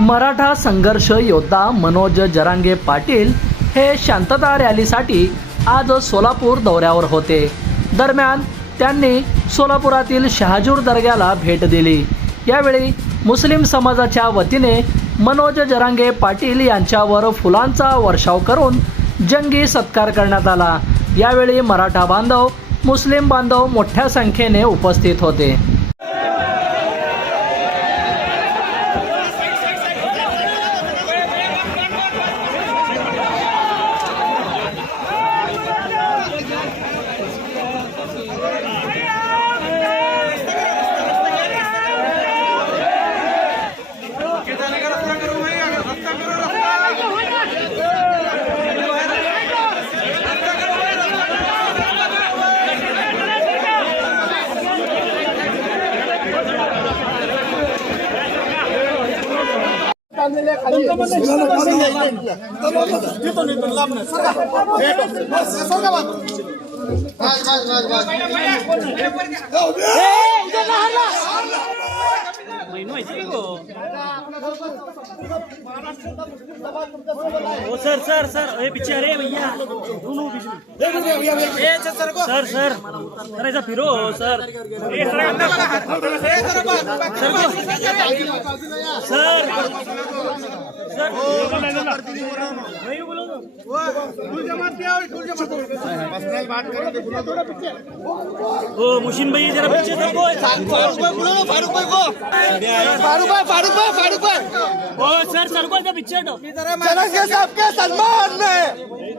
मराठा संघर्ष योद्धा मनोज जरांगे पाटील हे शांतता रॅलीसाठी आज सोलापूर दौऱ्यावर होते. दरम्यान त्यांनी सोलापुरातील शहाजूर दर्ग्याला भेट दिली. यावेळी मुस्लिम समाजाच्या वतीने मनोज जरांगे पाटील यांच्यावर फुलांचा वर्षाव करून जंगी सत्कार करण्यात आला. यावेळी मराठा बांधव मुस्लिम बांधव मोठ्या संख्येने उपस्थित होते. সরকার सर सर सर ए पीछे अरे भैया। दोनों सर सर सर ऐसा फिरो सर। सर सर। को- सर सर वही बोलो तो। ओ मुशीन भाई जरा पीछे सर को फारूक भाई फारूक भाई फारूक भाई ओ सर सर को ऐसा पीछे हटो जनांगे साहब के सन्मान में फा-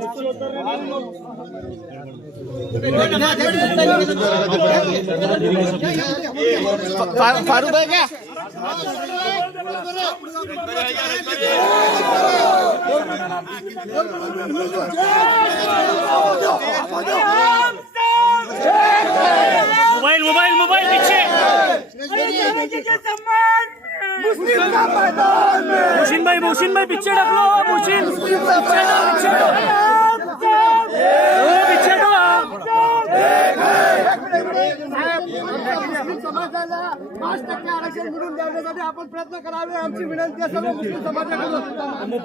फारूक आहे का? मोबाईल मोबाईल मोबाईल पीछे. मुशीन भाई मुशीन. भाई पीछे ढक लो मुशीन पीछे समाजाला पाच टक्के आरक्षण मिळून देण्यासाठी आपण प्रयत्न करावे आमची विनंती आहे सर्व मुस्लिम समाजाकडून.